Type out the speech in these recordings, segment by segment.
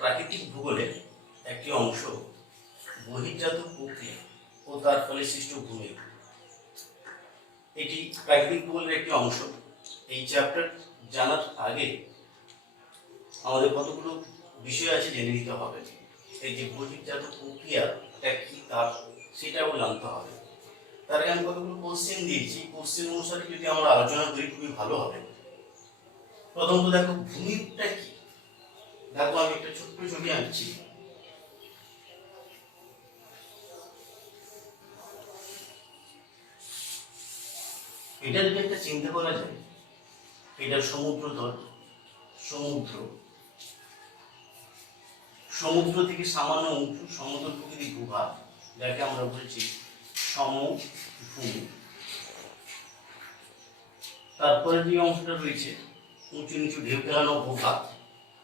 প্রাকৃতিক ভূগোলের একটি অংশ বহির্জাত প্রক্রিয়া ও তার ফলে সৃষ্ট ভূমি। এটি প্রাকৃতিক ভূগোলের একটি অংশ। এই চ্যাপ্টার জানার আগে আমাদের কতগুলো বিষয় আছে জেনে নিতে হবে। এই যে বহির্জাত প্রক্রিয়াটা কি তার সেটাও জানতে হবে। তার আগে আমি কতগুলো কোশ্চেন দিয়েছি, কোশ্চেন অনুসারে যদি আমরা আলোচনা করি খুবই ভালো হবে। প্রথমত দেখো ভূমিরূপটা কি। দেখো আমি একটা ছোট্ট ছবি আঁকছি। এটা যদি একটা চিন্তা করা যায়, এটা সমুদ্র তল, সমুদ্র থেকে সামান্য উঁচু সমতল প্রকৃতির ভূভাগ, যাকে আমরা বলছি সমভূমি। তারপরে যে অংশটা রয়েছে উঁচু নিচু ঢেউ খেলানো ভূভাগ,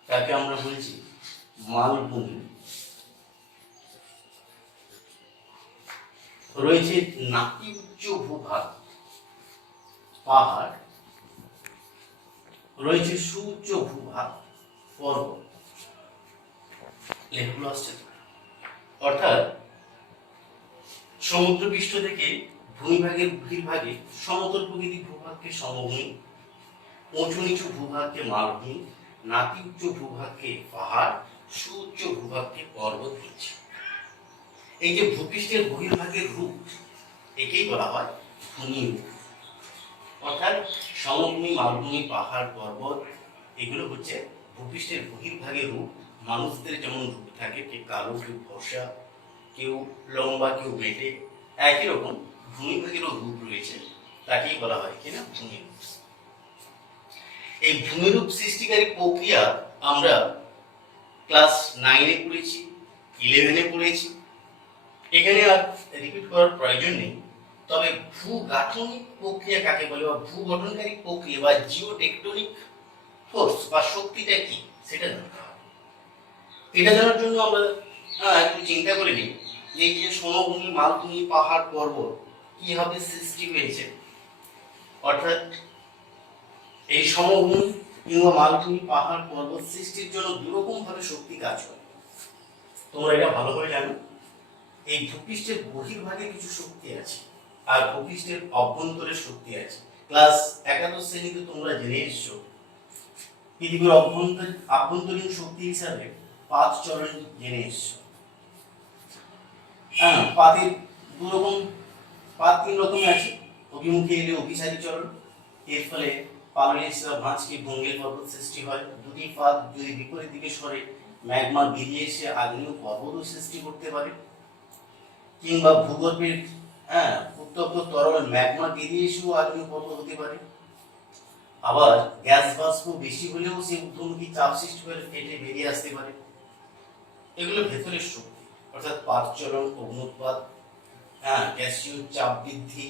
তাকে আমরা বলছি মালভূমি। রয়েছে নাতি উচ্চ ভূভাগ, পাহাড়। রয়েছে সুউচ্চ ভূভাগ, পর্বত। এগুলো আসছে। অর্থাৎ সমুদ্রপৃষ্ঠ থেকে ভূমিভাগের বহির্ভাগে সমতল প্রকৃতির ভূভাগকে সমভূমি, উঁচু নিচু ভূভাগকে মালভূমি, নাতি উচ্চ ভূভাগকে পাহাড়, সুউচ্চ ভূভাগকে পর্বত বলছে। এই যে ভূপৃষ্ঠের বহির্ভাগের রূপ, একেই বলা হয় ভূমি রূপ। অর্থাৎ সমভূমি, মালভূমি, পাহাড়, পর্বত এগুলো হচ্ছে ভূপৃষ্ঠের বহির্ভাগের রূপ। মানুষদের যেমন রূপ থাকে, কেউ কালো, কেউ ফর্সা, কেউ লম্বা, কেউ বেটে, একই রকম ভূমিভাগেরও রূপ রয়েছে, তাকেই বলা হয় কিনা ভূমিরূপ। এই ভূমিরূপ সৃষ্টিকারী প্রক্রিয়া আমরা ক্লাস 9-এ পড়েছি, 11-এ পড়েছি। এখানে আর রিপিট করার প্রয়োজন নেই। তবে ভূগাঠনিক প্রক্রিয়া কাকে বলে বা ভূগঠনকারী প্রক্রিয়া বা জিওটেকটনিক ফোর্স বা শক্তিটা কি সেটা জানতে হবে। এটা জানার জন্য আমরা একটু চিন্তা করে নিই যে এই যে সমভূমি, মালভূমি, পাহাড়, পর্বত কিভাবে সৃষ্টি হয়েছে। অর্থাৎ এই সমভূমি কিংবা মালভূমি, পাহাড়, পর্বত সৃষ্টির জন্য দুরকম ভাবে শক্তি কাজ করে। তোমরা এটা ভালোভাবে জানো। এই ভূপৃষ্ঠের বহির্ভাগে কিছু শক্তি আছে আর ভূপৃষ্ঠের অভ্যন্তরের শক্তি আছে। ক্লাস 11 শ্রেণীতে তোমরা জেনে এসছো পৃথিবীর আভ্যন্তরীণ শক্তি হিসাবে পাত চলন জেনে এসছো। পাতের পাত 3 রকমের আছে। অভিমুখে এলে অভিসারী চলন, এর ফলে পাললিক শিলা ভাঁজকে ভঙ্গের পর্বত সৃষ্টি হয়। দুটি পাত যদি বিপরীত দিকে সরে ম্যাগমা বেরিয়ে এসে আগ্নেয় পর্বতও সৃষ্টি করতে পারে। কিংবা ভূগর্ভের উত্তপ্ত তরল ম্যাগমা বেরিয়ে এসেও আগ্নেয় পর্বত হতে পারে। আবার গ্যাস বাষ্প বেশি হলেও সে ঊর্ধ্বমুখী চাপ সৃষ্টি করে ফেটে বেরিয়ে আসতে পারে। এগুলো ভেতরের শক্তি। অর্থাৎ পাত চলন, অগ্নুৎপাত, গ্যাসীয় চাপ বৃদ্ধি,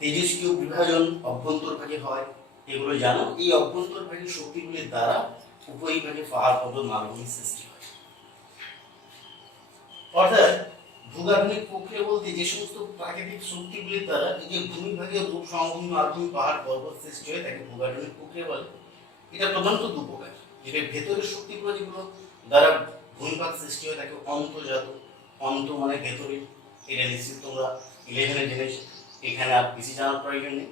তেজস্ক্রিয় বিভাজন অভ্যন্তরভাগে হয়। এগুলো জানো। এই অভ্যন্তরভাগী শক্তিগুলির দ্বারা উপরিভাগে পাহাড়, পর্বত, মালভূমি সৃষ্টি হয়। অর্থাৎ ভূগাঠনিক প্রক্রিয়া বলতে যে সমস্ত প্রাকৃতিক শক্তিগুলির দ্বারা এই যে ভূমিভাগের রূপ, সমভূমি, মালভূমি, পাহাড়, পর্বত সৃষ্টি হয় তাকে ভূগাঠনিক প্রক্রিয়া বলে। এটা প্রধানত দু প্রকার। যেটা ভেতরের শক্তিগুলো যেগুলো দ্বারা ভূমিভাগ সৃষ্টি হয় তাকে অন্তর্জাত। অন্ত মানে ভেতরে। এটা নিশ্চিত তোমরা 11-এ জেনেছো। এখানে আর বেশি জানার প্রয়োজন নেই।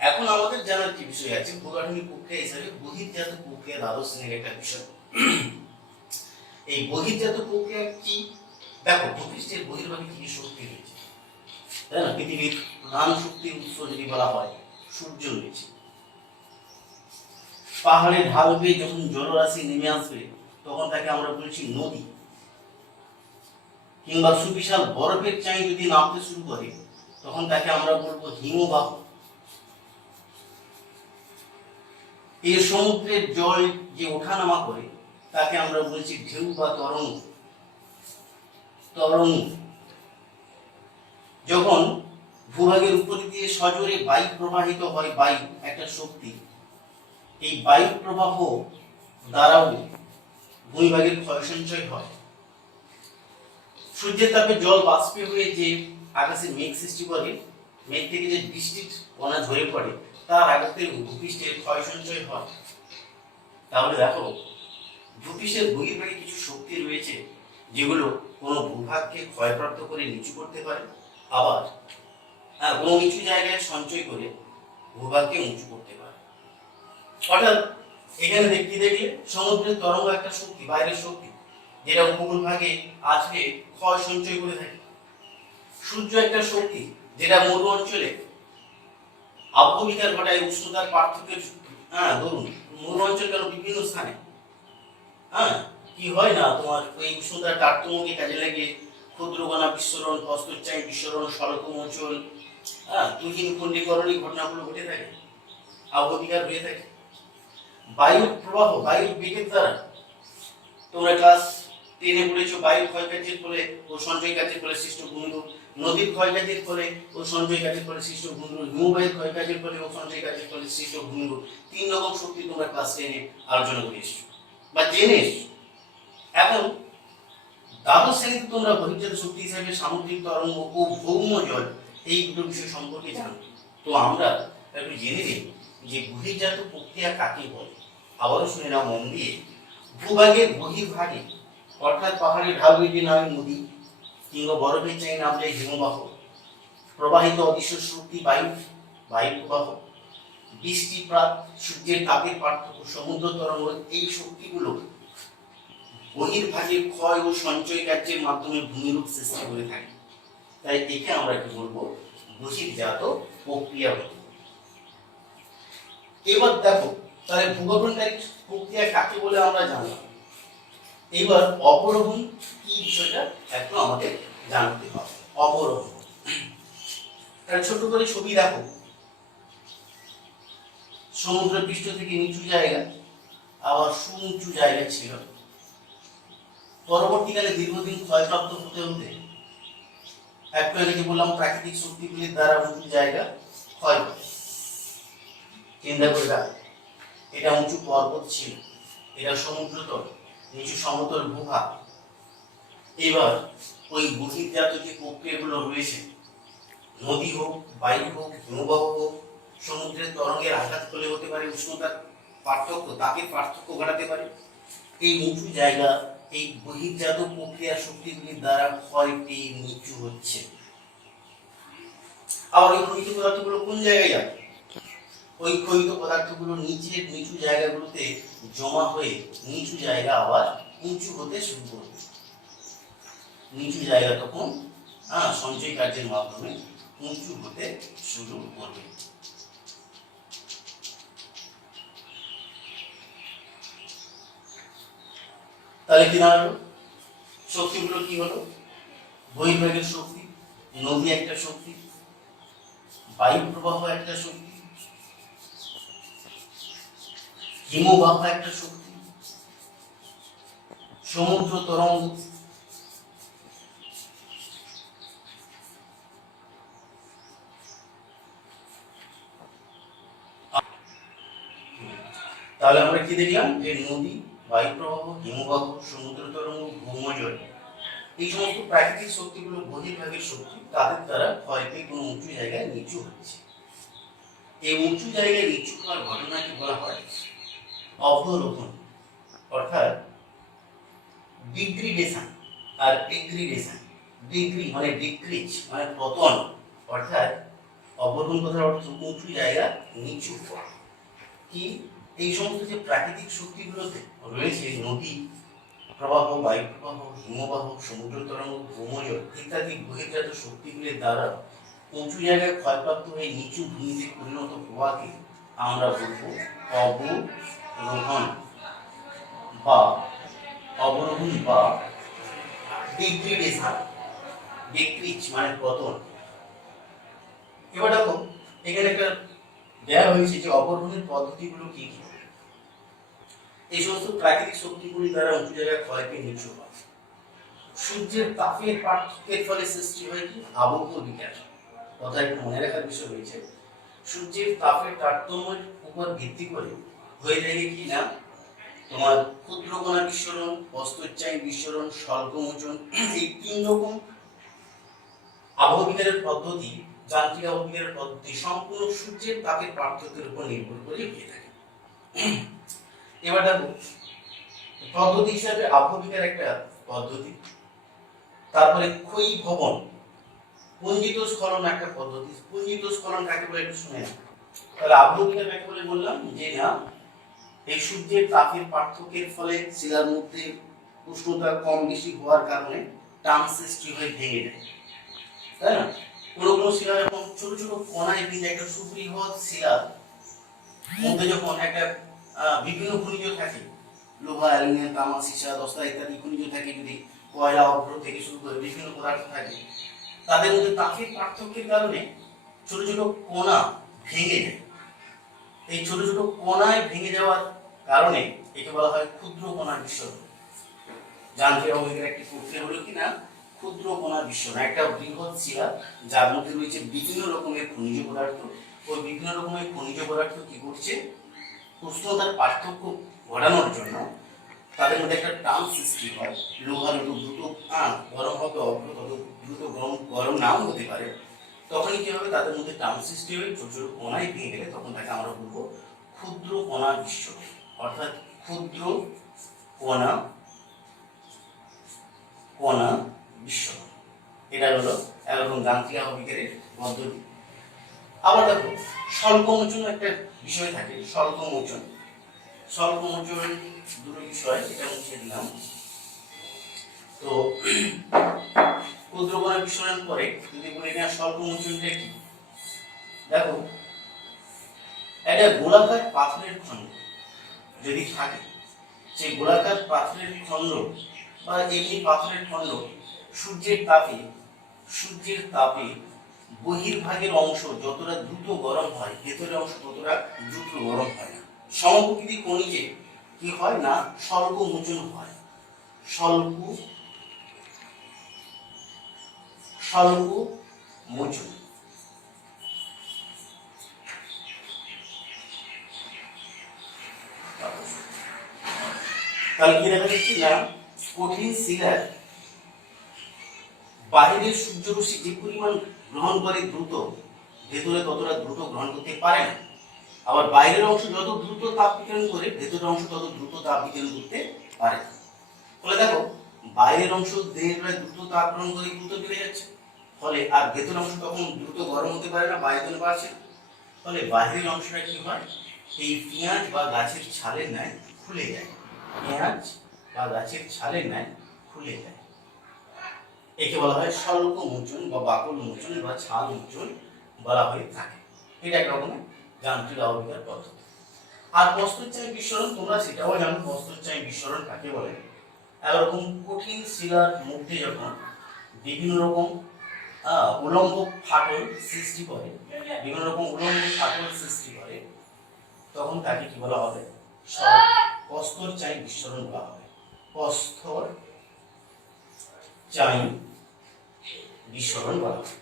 এখন আমাদের জানার কি বিষয় আছে ভূগাঠনিক প্রক্রিয়া হিসাবে বহির্জাত প্রক্রিয়া, দ্বাদশ শ্রেণীর একটা বিষয়। এই বহির্জাত প্রক্রিয়া কি? দেখো ভূপৃষ্ঠের বহির্ভাগে কি শক্তি রয়েছে, তাই না? পৃথিবীর প্রধান শক্তির উৎস যদি বলা হয় সূর্য রয়েছে। পাহাড়ে ঢাল বেয়ে যখন জলরাশি নেমে আসবে তখন তাকে আমরা বলছি নদী। কিংবা সুবিশাল বরফের চাই যদি নামতে শুরু করে তখন তাকে আমরা বলবো হিমবাহ। এই সমুদ্রের জল যে ওঠানামা করে তাকে আমরা বলছি ঢেউ বা তরঙ্গ। যখন ভূভাগের উপর দিয়ে সজোরে বায়ু প্রবাহিত হয়, বায়ু একটা শক্তি, এই বায়ু প্রবাহ দ্বারাও ভূমিভাগের ক্ষয় সঞ্চয় হয়। সূর্যের তাপে জল বাষ্পে হয়ে যে আকাশে মেঘ সৃষ্টি করে, মেঘ থেকে যে বৃষ্টির কণা ঝরে পড়ে তার আঘাতে ভূপৃষ্ঠের ক্ষয় সঞ্চয় হয়। তাহলে দেখো শক্তিশালী বহির্ভাগে কিছু শক্তি রয়েছে যেগুলো কোনো ভূভাগকে ক্ষয়প্রাপ্ত করে নিচু করতে পারে, আবার কোনো নিচু জায়গায় সঞ্চয় করে ভূভাগকে উঁচু করতে পারে। অর্থাৎ এখানে দেখলে সমুদ্রের তরঙ্গ একটা শক্তি, বাইরের শক্তি, যেটা উপকূল ভাগে আসলে ক্ষয় সঞ্চয় করে থাকে। সূর্য একটা শক্তি, যেটা মরু অঞ্চলে আবহবিকার ঘটায়, উষ্ণতার পার্থক্যের। ধরুন মরু অঞ্চল কেন বিভিন্ন স্থানে কি হয় না, তোমার ওই উষ্ণতার তারতম্যকে কাজে লাগে ক্ষুদ্রকণা বিস্ফোরণ, হস্তচায়ী বিস্ফোরণ, সড়কমোচন, তুহিন খণ্ডীকরণী ঘটনাগুলো ঘটে থাকে, আবহবিকার হয়ে থাকে। বায়ুর প্রবাহ, বায়ুর বেগের দ্বারা, তোমরা ক্লাস 10-এ পড়েছো, বায়ুর ক্ষয়কার্যের ফলে ও সঞ্চয় কার্যের ফলে সৃষ্ট ভূমিরূপ, নদীর ক্ষয়কার্যের ফলে ও সঞ্চয় কার্যের ফলে সৃষ্ট ভূমিরূপ, হিমবাহের ক্ষয়কার্যের ফলে ও সঞ্চয় কার্যের ফলে সৃষ্ট ভূমিরূপ। 3 রকম শক্তি তোমরা ক্লাস 10-এ আলোচনা করে এসছো বা জেনে এসছো। এখন দ্বাদশ শ্রেণীতে তোমরা বহির্জাত শক্তি হিসাবে সামুদ্রিক তরঙ্গ ও ভৌম জল, এই দুটো বিষয় সম্পর্কে জানো। তো আমরা একটু জেনে নিই যে বহির্জাত প্রক্রিয়া কাকে বলে। আবারও শুনে নাও মন দিয়ে। ভূভাগের বহির্ভাগে, অর্থাৎ পাহাড়ি ঢাল বেয়ে নামে নদী কিংবা বরফের চাই নামলে হিমবাহ, প্রবাহিত অদৃশ্য শক্তি বায়ু, বায়ু প্রবাহ, বৃষ্টিপাত, সূর্যের তাপের পার্থক্য, সমুদ্র তরঙ্গ, এই শক্তিগুলো বহির্ভাগে ক্ষয় ও সঞ্চয় কার্যের মাধ্যমে ভূমিরূপ সৃষ্টি করে থাকে। তাই একে আমরা কি বলবো, বহির্জাত প্রক্রিয়া বলবো। এবার দেখো, তাহলে ভূগঠনকারী প্রক্রিয়া কাকে বলে আমরা জানলাম। এবার অবরোহণ কি বিষয়টা একটু আমাদের জানতে হবে। অবরোহণ, তাহলে ছোট করে ছবি দেখো। সমুদ্র পৃষ্ঠ থেকে নিচু জায়গা, আবার সুউঁচু জায়গা ছিল। পরবর্তীকালে দীর্ঘদিন ক্ষয়প্রাপ্ত হতে হতে, একটু আগে যে বললাম প্রাকৃতিক শক্তিগুলির দ্বারা উঁচু জায়গা ক্ষয় হয়। চিন্তা করে দেখো, এটা উঁচু পর্বত ছিল, এটা সমুদ্রতল, নিচু সমতল ভূভাগ। এবার ওই বহির্জাত যে প্রক্রিয়াগুলো রয়েছে, নদী হোক, বায়ু হোক, হিমবাহ হোক, সমুদ্রের তরঙ্গের আঘাত ফলে হতে পারে উষ্ণতার পার্থক্য, তাপের পার্থক্য ঘটাতে পারে। এই উঁচু জায়গা এই বহির্জাত প্রক্রিয়া শক্তিগুলির দ্বারা ক্ষয় পেয়ে নিচু হচ্ছে। আবার ওই ক্ষয়িত পদার্থগুলো কোন জায়গায় যাবে? ওই ক্ষয়িত পদার্থগুলো নিচের নিচু জায়গাগুলোতে জমা হয়ে নিচু জায়গা আবার উঁচু হতে শুরু করবে। নিচু জায়গা তখন সঞ্চয় কার্যের মাধ্যমে উঁচু হতে শুরু করবে। তাহলে কি দাঁড়ালো? শক্তিগুলো কি হলো? বহির্ভাগের শক্তি, নদী একটা শক্তি, বায়ু প্রবাহ একটা শক্তি, হিমবাহ একটা শক্তি, সমুদ্র তরঙ্গ, তাহলে আমরা কি দেখলাম যে নদী, বায়ু প্রবাহ, হিমবাহ, সমুদ্র তরঙ্গ, ভৌমজল, এই সমস্ত প্রাকৃতিক শক্তিগুলো বহির্ভাগের শক্তি, তাদের দ্বারা ক্ষয় পেয়ে কোনো উঁচু জায়গায় নিচু হচ্ছে। এই উঁচু জায়গায় নিচু হওয়ার ঘটনাকে বলা হয় অবরোহণ, অর্থাৎ ডিগ্রিডেশন আর এগ্রিডেশন। ডিগ্রি মানে ডিক্রিজ মানে পতন, অর্থাৎ অবরোহণ কথার অর্থ উঁচু জায়গা নিচু হওয়া। কি এই সমস্ত যে প্রাকৃতিক শক্তিগুলোতে রয়েছে, নদী প্রবাহ, বায়ু প্রবাহ, হিমবাহ, সমুদ্র তরঙ্গ, ভৌমজল ইত্যাদি বহির্জাত শক্তিগুলির দ্বারা উঁচু জায়গায় ক্ষয়প্রাপ্ত হয়ে নিচু ভূমিতে পরিণত হওয়াকে আমরা বলব অবরোহণ বা অবরোহণ বা ডিগ্রিডেশন। ডিক্রিজ মানে পতন। এবার দেখো, এখানে একটা দেওয়া হয়েছে যে অবরোহণের পদ্ধতিগুলো কি কি। এই সমস্ত প্রাকৃতিক শক্তিগুলি দ্বারা উঁচু জায়গায় ক্ষয় পেয়ে নিচু হয়। সূর্যের তাপের পার্থক্যের ফলে সৃষ্টি হয় কি আবহবিকার। কথা একটু মনে রাখার বিষয় রয়েছে। সূর্যের তাপের তারতম্যের উপর ভিত্তি করে হয়ে থাকে কি না, তোমার ক্ষুদ্রকণা বিস্ফোরণ, হস্তচায়ী বিস্ফোরণ, স্বল্পমোচন, এই 3 রকম আবহবিকারের পদ্ধতি, যান্ত্রিক আবহবিকারের পদ্ধতি সম্পূর্ণ সূর্যের তাপের পার্থক্যের উপর নির্ভর করে হয়ে থাকে। এবার দেখো, পদ্ধতি হিসাবে আবহবিকার একটা পদ্ধতি, তারপরে ক্ষয়ী ভবন পুঞ্জিত স্খলন একটা পদ্ধতি। পুঞ্জিত স্খলন কাকে বলে একটু শুনে না। তাহলে আবহবিকার কাকে বলে বললাম যে না, এই সূর্যের তাপের পার্থক্যের ফলে শিলার মধ্যে উষ্ণতা কম বেশি হওয়ার কারণে টান সৃষ্টি হয়ে ভেঙে যায়, তাই না? কোনো কোনো শিলা যখন ছোট ছোট কণায় ভেঙে একটা সুবৃহৎ শিলার মধ্যে যখন একটা বিভিন্ন খনিজ থাকে, লোহা, অ্যালুমিনিয়াম, তামা, সীসা, দস্তা ইত্যাদি খনিজ থাকে, যদি কয়লা, অভ্র থেকে শুরু করে বিভিন্ন পদার্থ থাকে, তাদের মধ্যে তাপের পার্থক্যের কারণে ছোট ছোট কণা ভেঙে যায়। এই ছোট ছোট কণায় ভেঙে যাওয়ার কারণে একে বলা হয় ক্ষুদ্র কণার বিস্ফোরণ। যান্ত্রিক আবহবিকার একটি প্রক্রিয়া হলো কিনা ক্ষুদ্র কণার বিস্ফোরণ। একটা বৃহৎ শিলা যার মধ্যে রয়েছে বিভিন্ন রকমের খনিজ পদার্থ, ওই বিভিন্ন রকমের খনিজ পদার্থ কি করছে, উষ্ণতার পার্থক্য ঘটানোর জন্য তাদের মধ্যে একটা টান সৃষ্টি হয়। লোহা যত দ্রুত গরম হবে, অভ্র তত দ্রুত গরম নাও হতে পারে, তখনই কি হবে, তাদের মধ্যে টান সৃষ্টি হয়ে ছোট ছোট কণায় ভেঙে গেলে তখন তাকে আমরা বলবো ক্ষুদ্র কণার বিস্ফোরণ, অর্থাৎ ক্ষুদ্র কণা কণা বিস্ফোরণ। এটা হলো একরকম যান্ত্রিক আবহবিকারের পদ্ধতি। আবার দেখো স্বল্পমোচন একটা বিষয় থাকে, স্বল্পমোচন। স্বল্পমোচন দুটো বিষয়, এটা মুছে দিলাম। তো ক্ষুদ্র কণা বিস্ফোরণ পরে যদি বলি না স্বল্পমোচনটা কি, দেখো একটা গোলাকার পাথরের খণ্ড যদি থাকে, সেই গোলাকার পাথরের খণ্ড বা এমনি পাথরের খণ্ড সূর্যের তাপে বহির্ভাগের অংশ যতটা দ্রুত গরম হয়, ভেতরের অংশ ততটা দ্রুত গরম হয় না। সমপ্রকৃতি খনিজে কি হয় না, স্বল্পমোচন হয়। স্বল্পমোচন। তাহলে কি দেখা যাচ্ছে না, কঠিন শিলার বাহিরের সূর্যরশ্মি যে পরিমাণ গ্রহণ করে দ্রুত, ভেতরে ততটা দ্রুত গ্রহণ করতে পারে না। আবার বাইরের অংশ যত দ্রুত তাপ বিকিরণ করে, ভেতরের অংশ তত দ্রুত তাপ বিকিরণ করতে পারে না। ফলে দেখো বাইরের অংশ দিনের বেলায় দ্রুত তাপ গ্রহণ করে দ্রুত বেড়ে যাচ্ছে, ফলে আর ভেতরের অংশ তখন দ্রুত গরম হতে পারে না, বায়ুদান বাড়ছে। ফলে বাইরের অংশটা কি হয়, এই পেঁয়াজ বা গাছের ছালের ন্যায় খুলে যায়। পেঁয়াজ বা গাছের ছালের ন্যায় খুলে যায়। একে বলা হয় স্বল্পমোচন বা বাকল মোচন বা ছাল মোচন বলা হয়ে থাকে। এটা এক রকমের যান্ত্রিক আবহবিকার পদ্ধতি। আর বস্তুচ্চায়ী বিস্ফোরণ, তোমরা সেটাও জানো বস্তুচ্চায়ী বিস্ফোরণ কাকে বলে। একরকম কঠিন শিলার মধ্যে যখন বিভিন্ন রকম উলম্ব ফাটল সৃষ্টি করে, তখন তাকে কি বলা হবে, প্রস্তরচায়ী বিস্ফোরণ বলা হবে। প্রস্তরচায়ী বিস্ফোরণ বলা হয়।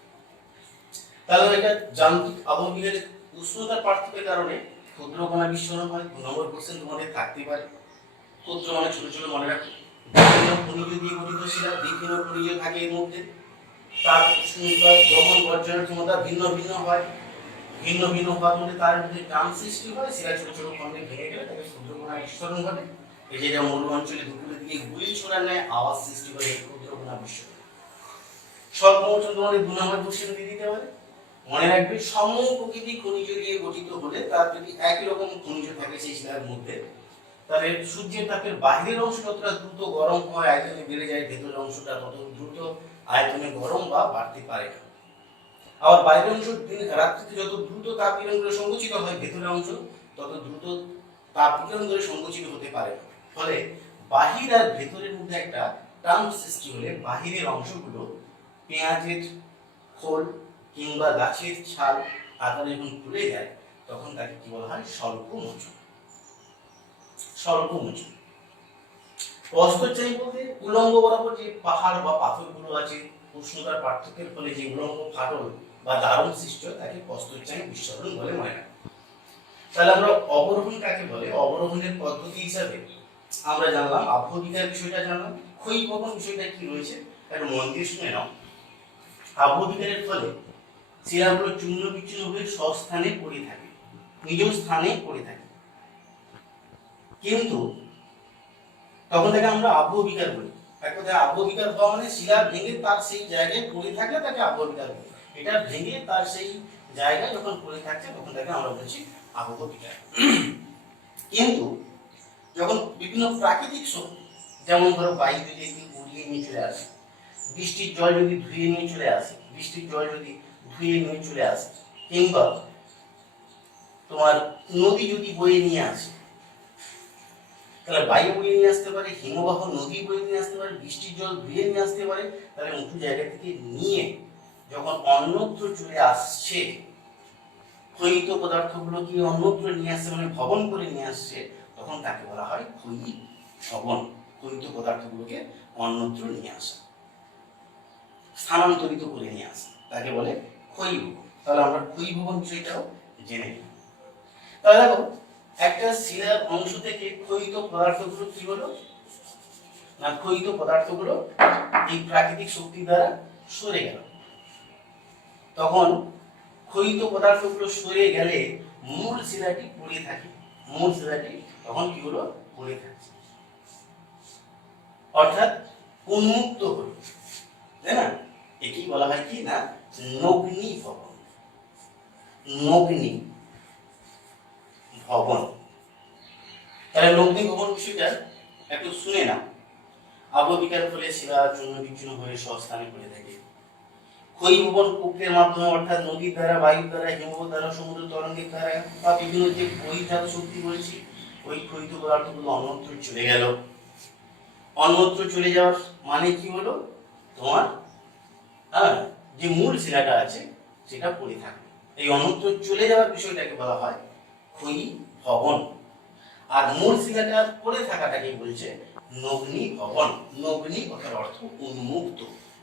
তাহলে এটা যান্ত্রিক আবহবিকারের উষ্ণতার পার্থক্যের কারণে ক্ষুদ্র কণা বিস্ফোরণ হয়। 2 নম্বর কোশ্চেন তোমাদের থাকতে পারে। ক্ষুদ্র মানে ছোট ছোট মনে রাখো, বিভিন্ন খনিজ দিয়ে গঠিত শিলা, বিভিন্ন খনিজ থাকে এর মধ্যে, তার উষ্ণতা গ্রহণ বর্জনের ক্ষমতা ভিন্ন ভিন্ন হয়। ভিন্ন ভিন্ন হওয়ার মধ্যে তার মধ্যে টান সৃষ্টি হয়, শিলা ছোট ছোট খণ্ডে ভেঙে গেলে তাকে ক্ষুদ্র কণা বিস্ফোরণ ঘটে। এই যে মরু অঞ্চলে দুপুরের দিকে গুলি ছোড়ার ন্যায় আওয়াজ সৃষ্টি করে ক্ষুদ্র কণা বিস্ফোরণ। স্বল্পমোচন তোমাদের 2 নম্বর কোশ্চেন দিয়ে দিতে পারে। মনে রাখবে সমপ্রকৃতি খনিজ দিয়ে গঠিত হলে, তার যদি একই রকম খনিজ থাকে সেই শিলার মধ্যে, তাহলে সূর্যের তাপের বাহিরের অংশ যতটা দ্রুত গরম হয়, আয়তনে বেড়ে যায়, ভেতরের অংশটা তত দ্রুত আয়তনে গরম বা বাড়তে পারে না। আবার বাইরের অংশ রাত্রিতে যত দ্রুত তাপ বিকিরণ করে সংকুচিত হয়, ভেতরের অংশ তত দ্রুত তাপ বিকিরণ করে সংকুচিত হতে পারে না। ফলে বাহির আর ভেতরের মধ্যে একটা টান সৃষ্টি হলে বাহিরের অংশগুলো পেঁয়াজের খোল কিংবা গাছের ছাল আকারে যখন খুলে যায়, তখন তাকে কি বলা হয়, স্বল্পমোচন। প্রস্তরচায়ী বলতে উলম্ব বরাবর যে পাহাড় বা পাথরগুলো আছে, উষ্ণতার পার্থক্যের ফলে যে উলম্ব ফাটল বা দারুণ সৃষ্টি হয়, তাকে প্রস্তরচায়ী বিস্ফোরণ বলে মনে রাখা। তাহলে আমরা অবরোহণ কাকে বলে, অবরোহণের পদ্ধতি হিসাবে আমরা জানলাম আবহবিকার বিষয়টা, জানলাম ক্ষয়ীভবন বিষয়টা কি রয়েছে, একটা মন দিয়ে শুনে নাও। আবহবিকারের ফলে শিলাগুলো চূর্ণ বিচ্ছিন্ন হয়ে স্বস্থানে পড়ে থাকে, নিজ স্থানে পড়ে থাকে। কিন্তু তখন তাকে আমরা আবহবিকার বলি। এক কথায় আবহবিকার হওয়া মানে শিলা ভেঙে তার সেই জায়গায় পড়ে থাকলে তাকে আবহবিকার বলি। এটা ভেঙে তার সেই জায়গায় যখন পড়ে থাকছে তখন তাকে আমরা বলছি আবহবিকার। কিন্তু যখন বিভিন্ন প্রাকৃতিক শক্তি, যেমন ধরো বায়ু যদি উড়িয়ে নিয়ে চলে আসে, বৃষ্টির জল যদি ধুয়ে নিয়ে চলে আসে, কিংবা তোমার নদী যদি বয়ে নিয়ে আসে, তাহলে বায়ু বয়ে নিয়ে আসতে পারে, হিমবাহ নদী বয়ে নিয়ে আসতে পারে, বৃষ্টির জল ধুয়ে নিয়ে আসতে পারে। তাহলে উঁচু জায়গা থেকে নিয়ে যখন অন্যত্র চলে আসছে, ক্ষয়িত পদার্থগুলো কি অন্যত্র নিয়ে আসছে মানে ভবন করে নিয়ে আসছে, তখন তাকে বলা হয় ক্ষয়ী ভবন। ক্ষয়িত পদার্থগুলোকে অন্যত্র নিয়ে আসা, স্থানান্তরিত করে নিয়ে আসা, তাকে বলে ক্ষয়ী ভবন। তাহলে আমরা ক্ষয়ী ভবন বিষয়টাও জেনে নিই। তাহলে দেখো, একটা শিলার অংশ থেকে ক্ষয়িত পদার্থগুলো কি হলো না, ক্ষয়িত পদার্থগুলো এই প্রাকৃতিক শক্তি দ্বারা সরে গেল। তখন ক্ষয়িত পদার্থগুলো সরে গেলে মূল শিলাটি পড়ে থাকে, মূল শিলাটি তখন কি হলো, পড়ে থাকে, অর্থাৎ উন্মুক্ত হলো, তাই না? এটি বলা হয় কি না, নগ্নি ভবন। নগ্নি ভবন। তাহলে নগ্নি ভবন বিষয়টা একটু শুনে না। আবহবিকার ফলে শিলা চূর্ণ বিচ্ছিন্ন হয়ে স্বস্থানে পড়ে থাকে। ক্ষয়ী ভবন প্রক্রিয়ার মাধ্যমে, অর্থাৎ নদীর দ্বারা, বায়ুর দ্বারা, হিমবাহ দ্বারা, সমুদ্র তরঙ্গের দ্বারা বা বিভিন্ন যে বহির্জাত শক্তি বলছি, ওই ক্ষয়িত পদার্থগুলো অন্যত্র চলে গেল। অন্যত্র চলে যাওয়ার মানে কি হলো, তোমার যে মূল শিলাটা আছে সেটা পড়ে থাকবে। এই অন্যত্র চলে যাওয়ার বিষয়টাকে বলা হয় ক্ষয়ী ভবন। আর মূল শিলাটা পড়ে থাকাটাকে বলছে নগ্নি ভবন। নগ্নি কথার অর্থ উন্মুক্ত,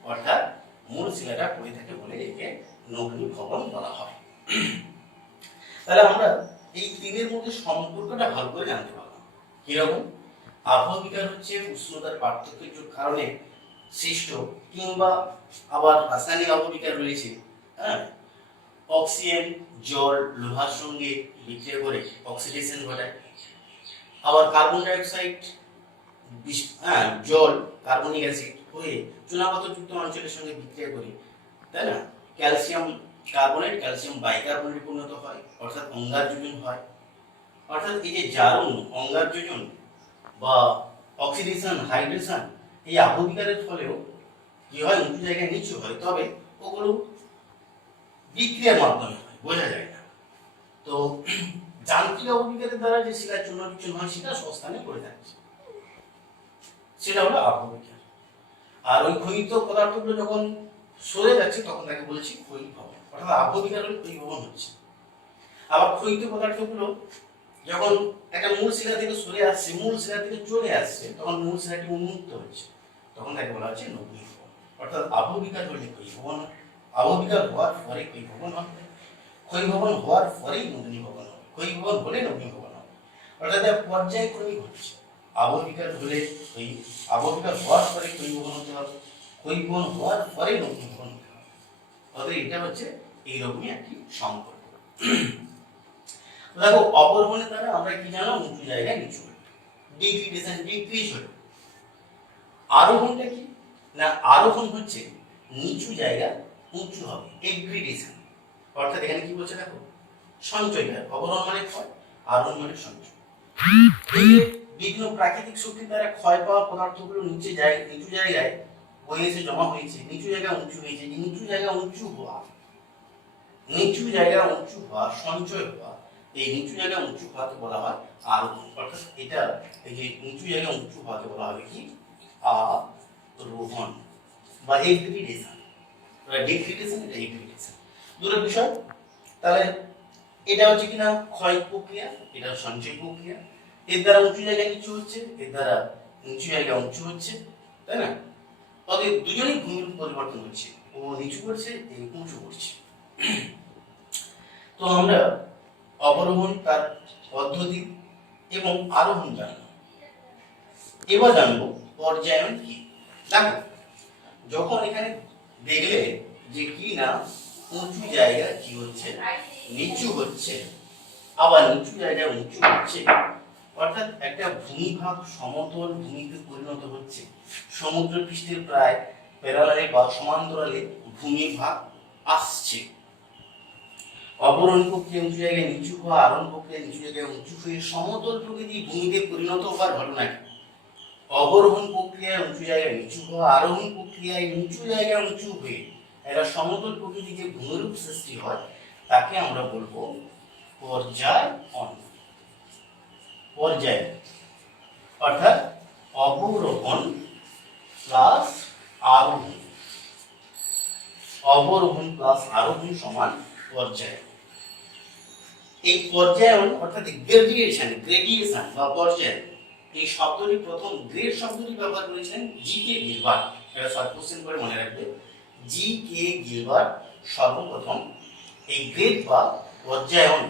অর্থাৎ মূল শিলাটা পড়ে থাকে বলে একে নগ্নি ভবন বলা হয়। তাহলে আমরা এই তিনের মধ্যে সম্পর্কটা ভালো করে জানতে পারলাম। কিরকম? আবহবিকার হচ্ছে উষ্ণতার পার্থক্যের কারণে সৃষ্ট, কিংবা আবার রাসায়নিক আবহবিকার রয়েছে। হ্যাঁ, অক্সিজেন জল লোহার সঙ্গে বিক্রিয়া করে অক্সিডেশন ঘটায়। আবার কার্বন ডাই অক্সাইড জল কার্বনিক অ্যাসিড হয়ে চুনাপাথরযুক্ত অঞ্চলের সঙ্গে বিক্রিয়া করে, তাই না, ক্যালসিয়াম কার্বনেট ক্যালসিয়াম বাইকার্বনেটে পরিণত হয়, অর্থাৎ অঙ্গার যোজন হয়। অর্থাৎ এই যে জারণ, অঙ্গার যোজন বা অক্সিডেশন, হাইড্রেশন, এই আবহবিকারের ফলেও কি হয়, উঁচু জায়গায় নিচু হয়, তবে ওগুলো বিক্রিয়ার মাধ্যমে হয়, বোঝা যায় না। তো যান্ত্রিক আবহবিকারের দ্বারা যে শিলা চূর্ণ বিচ্ছিন্ন হয় সেটা স্বস্থানে পড়ে থাকছে, সেটা হলো আবহবিকার। আর ওই ক্ষয়িত পদার্থগুলো যখন সরে যাচ্ছে তখন তাকে বলেছি ক্ষয়ী ভবন, অর্থাৎ আবহবিকার হলে ক্ষয়ী ভবন হচ্ছে। আবার ক্ষয়িত পদার্থগুলো যখন একটা মূল শিলা থেকে সরে আসছে, মূল শিলা থেকে চলে আসছে, তখন মূল শিলাটি উন্মুক্ত হচ্ছে, তখন তাকে বলা হচ্ছে নগ্নি ভবন। অর্থাৎ আবহবিকার হলে ক্ষয়ী ভবন, আবহবিকার হওয়ার পরে ক্ষয়ী ভবন হবে, ক্ষয়ী ভবন হওয়ার পরেই নগ্নি ভবন হবে, ক্ষয়ী ভবন হলে নগ্নি ভবন হবে। অর্থাৎ পর্যায়ক্রমিক হচ্ছে। আবহবিকার হলে আবহবিকার হওয়ার পরে ক্ষয়ী ভবন হতে হবে, ক্ষয়ী ভবন হওয়ার পরে নগ্নি ভবন হতে হবে। অর্থাৎ এটা হচ্ছে এইরকমই একটি সম্পর্ক। দেখো, অবরোহণের দ্বারা আমরা কি জানলাম, উঁচু জায়গায় নিচু হলো, ডিগ্রেডেশন ডিক্রিজ হলো। আরোহণটা কি না, আরোহণ হচ্ছে নিচু জায়গা উঁচু হবে, এগ্রিডেশন। অর্থাৎ এখানে কি বলছে দেখো, সঞ্চয় হয়। অবরোহণ মানে ক্ষয়, আরোহণ মানে সঞ্চয়। এই যে বিভিন্ন প্রাকৃতিক শক্তির দ্বারা ক্ষয় পাওয়া পদার্থগুলো নিচু জায়গায় বয়ে এসে জমা হয়েছে, নিচু জায়গা উঁচু হয়েছে। নিচু জায়গা উঁচু হওয়া, সঞ্চয় হওয়া, এই নিচু জায়গা উঁচু হওয়াকে বলা হয় আরোহণ। অর্থাৎ এটা, এই যে নিচু জায়গা উঁচু হওয়াকে বলা হবে কি, আরোহণ বা এগ্রিডেশন। ডিগ্রেডেশন, এটা এগ্রিডেশন, দুটো বিষয়। তাহলে এটা হচ্ছে কিনা ক্ষয় প্রক্রিয়া, এটা সঞ্চয় প্রক্রিয়া। এর দ্বারা উঁচু জায়গা নিচু হচ্ছে, এর দ্বারা নিচু জায়গা উঁচু হচ্ছে, তাই না? অতএব দুজনেই ভূমির পরিবর্তন হচ্ছে, ও নিচু করছে, এই উঁচু করছে। তো আমরা অবরোহণ, তার পদ্ধতি এবং আরোহণ জানলাম। এবার জানবো পর্যায়ন কি। দেখো, যখন এখানে দেখলে যে কি না, উঁচু জায়গা কি হচ্ছে, নিচু হচ্ছে, আবার নিচু জায়গা উঁচু হচ্ছে, অর্থাৎ একটা ভূমিভাগ সমতল ভূমিতে পরিণত হচ্ছে, সমুদ্র পৃষ্ঠের প্রায় প্যারালালে বা সমান্তরালে ভূমিভাগ আসছে। অবরোহণ প্রক্রিয়া উঁচু জায়গায় নিচু হওয়া, আরোহণ প্রক্রিয়া নিচু জায়গায় উঁচু হয়ে সমতল প্রকৃতি ভূমিতে পরিণত হওয়ার ঘটনা কি? অবরোহণ প্রক্রিয়ায় উঁচু জায়গায় নিচু হওয়া, আরোহণ প্রক্রিয়ায় নিচু জায়গায় উঁচু হয়ে একটা সমতল প্রকৃতি যে ভূমিরূপ সৃষ্টি হয় তাকে আমরা বলবো পর্যায়ন। পর্যায় অর্থাৎ অবরোহণ প্লাস আরোহণ, অবরোহণ প্লাস আরোহণ সমান পর্যায়ন। এই পর্যায়ন অর্থাৎ গ্রেডিয়েশন বা পর্যায়ন, এই শব্দটি প্রথম গ্রেড শব্দটি ব্যবহার করেছেন জি.কে. গিলবার্ট। এটা শর্ট কোশ্চেন করে মনে রাখবে। জি.কে. গিলবার্ট সর্বপ্রথম এই গ্রেড বা পর্যায়ন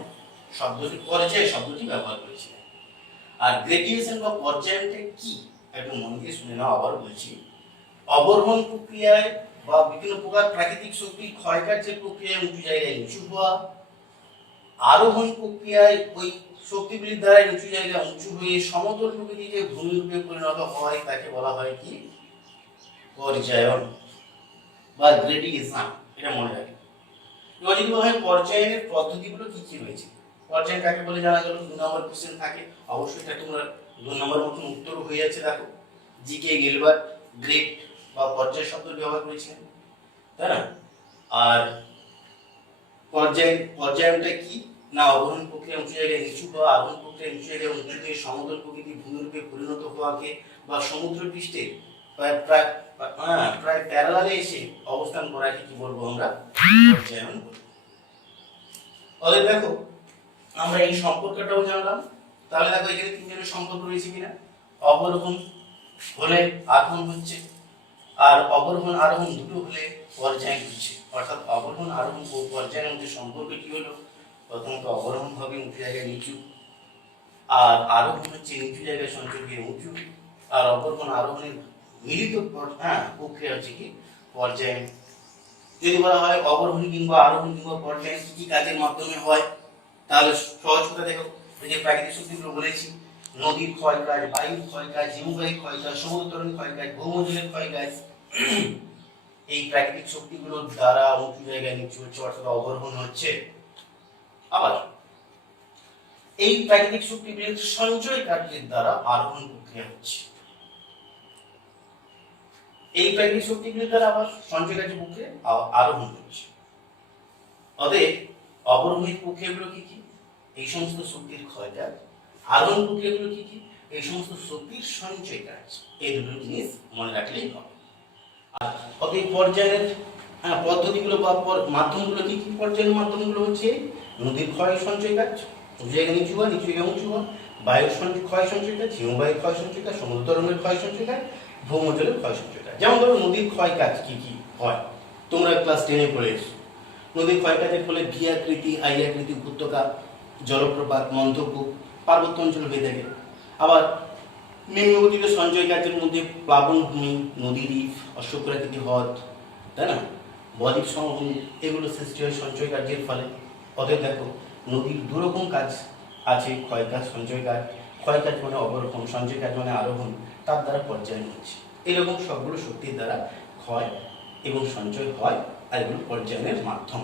শব্দটি ব্যবহার করেছিলেন। আর গ্রেডিয়েশন বা পর্যায়নটা কি একটু মন দিয়ে শুনে নাও, আবার বলছি। অবরোহণ প্রক্রিয়ায় বা বিভিন্ন প্রকার প্রাকৃতিক শক্তি ক্ষয়কার্যের প্রক্রিয়ায় উঁচু জায়গায় নিচু হওয়া, আরোহণ প্রক্রিয়ায় ওই শক্তিগুলির দ্বারা নিচু জায়গায় উঁচু হয়ে সমতল প্রকৃতি যে ভূমিরূপে পরিণত হয় তাকে বলা হয় কি? পর্যায়ন বা গ্রেডিয়েশন। এটা মনে রাখবে। এবার যদি বলা হয় পর্যায়নের পদ্ধতিগুলো কি কি রয়েছে, পর্যায় কাকে বলে জানা গেল, 2 নম্বর কোশ্চেন থাকে, অবশ্যই এটা তোমরা 2 নম্বরের মতন উত্তর হয়ে যাচ্ছে। দেখো জি.কে. গিলবার্ট গ্রেড বা পর্যায় শব্দ ব্যবহার করেছিলেন, তাই না? আর পর্যায়নটা কি না, অবরোহণ প্রক্রিয়া উঁচু জায়গায় নিচু হওয়া, আরোহণ প্রক্রিয়া নিচু জায়গায় উঁচু হয়ে সমতল প্রকৃতি ভূমিরূপে পরিণত হওয়াকে বা সমুদ্র পৃষ্ঠে প্রায় প্যারালালে এসে অবস্থান করাকে কি বলবো আমরা? পর্যায়ন বলবো। তাহলে দেখো আমরা এই সম্পর্কটাও জানলাম। তাহলে দেখো এখানে তিনজনের সম্পর্ক রয়েছে কিনা। অবরোহণ হলে আরোহণ হচ্ছে, আর অবরোহণ আরোহণ দুটো হলে পর্যায়ন হচ্ছে। অর্থাৎ অবরোহণ আরোহণ ও পর্যায়ের মধ্যে সম্পর্ক কি হলো? প্রথমত অবরোহণ হবে উঁচু জায়গায় নিচু, আর আরোহণ হচ্ছে নিচু জায়গায় সঞ্চয় হয়ে উঁচু, আর অবরোহণ আরোহণের মিলিত প্রক্রিয়া হচ্ছে কি? পর্যায়ন। যদি বলা হয় অবরোহণ কিংবা আরোহণ কিংবা পর্যায়ন কি কি কাজের মাধ্যমে হয়, তাহলে সহজ করে দেখো। এই যে প্রাকৃতিক শক্তিগুলো বলেছি, নদীর ক্ষয় কাজ, বায়ুর ক্ষয় কাজ, হিমবাহের ক্ষয় কাজ, সমুদ্র তরণের ক্ষয় কাজ, ভৌমজলের ক্ষয় কাজ, এই প্রাকৃতিক শক্তিগুলোর দ্বারা উঁচু জায়গায় নিচু হচ্ছে, অর্থাৎ অবরোহণ হচ্ছে। আবার এই প্রাকৃতিক শক্তিগুলির সঞ্চয় কার্যের দ্বারা আরোহণ প্রক্রিয়া হচ্ছে। এই প্রাকৃতিক শক্তিগুলির দ্বারা আবার সঞ্চয় কার্য প্রক্রিয়া আরোহণ হচ্ছে। অতএব অবরোহণের প্রক্রিয়াগুলো কি কি? এই সমস্ত শক্তির ক্ষয় কাজ। আরোহণ প্রক্রিয়াগুলো কি কি? এই সমস্ত শক্তির সঞ্চয় কাজ। এই দুটো জিনিস মনে রাখলেই হবে। আর অতএব পর্যায়ের পদ্ধতিগুলো বা মাধ্যমগুলো কি কি? পর্যায়ের মাধ্যমগুলো হচ্ছে নদীর ক্ষয় সঞ্চয় কাজ, উঁচু জায়গায় নিচু হওয়া, নিচু জায়গায় উঁচু হওয়া, বায়ুর ক্ষয় সঞ্চয় কাজ, হিমবাহের ক্ষয় সঞ্চয় কাজ, সমুদ্র তরঙ্গের ক্ষয় সঞ্চয় কাজ, ভৌমজলের ক্ষয় সঞ্চয় কাজ। যেমন ধরো নদীর ক্ষয় কাজ কি কি হয়, তোমরা ক্লাস 10-এ পড়ে এসেছো। নদীর ক্ষয় কাজের ফলে ভি আকৃতি, আই আকৃতি উপত্যকা, জলপ্রপাত, মন্থকূপ, পার্বত্য অঞ্চল হয়ে থাকে। আবার নিম্নগতিতে সঞ্চয় কার্যের মধ্যে প্লাবনভূমি, নদী দ্বীপ, অশ্বক্ষুরাকৃতি হ্রদ, তাই না, বদ্বীপ সমভূমি, এগুলো সৃষ্টি হয় সঞ্চয় কার্যের ফলে। অতএব দেখো নদীর দুরকম কাজ আছে, ক্ষয় কাজ, সঞ্চয় কাজ। ক্ষয় কাজ মানে অবরোহণ, সঞ্চয় কাজ মানে আরোহণ, তার দ্বারা পর্যায়ন হচ্ছে। এরকম সবগুলো শক্তির দ্বারা ক্ষয় এবং সঞ্চয় হয়, আর এগুলো পর্যায়নের মাধ্যম।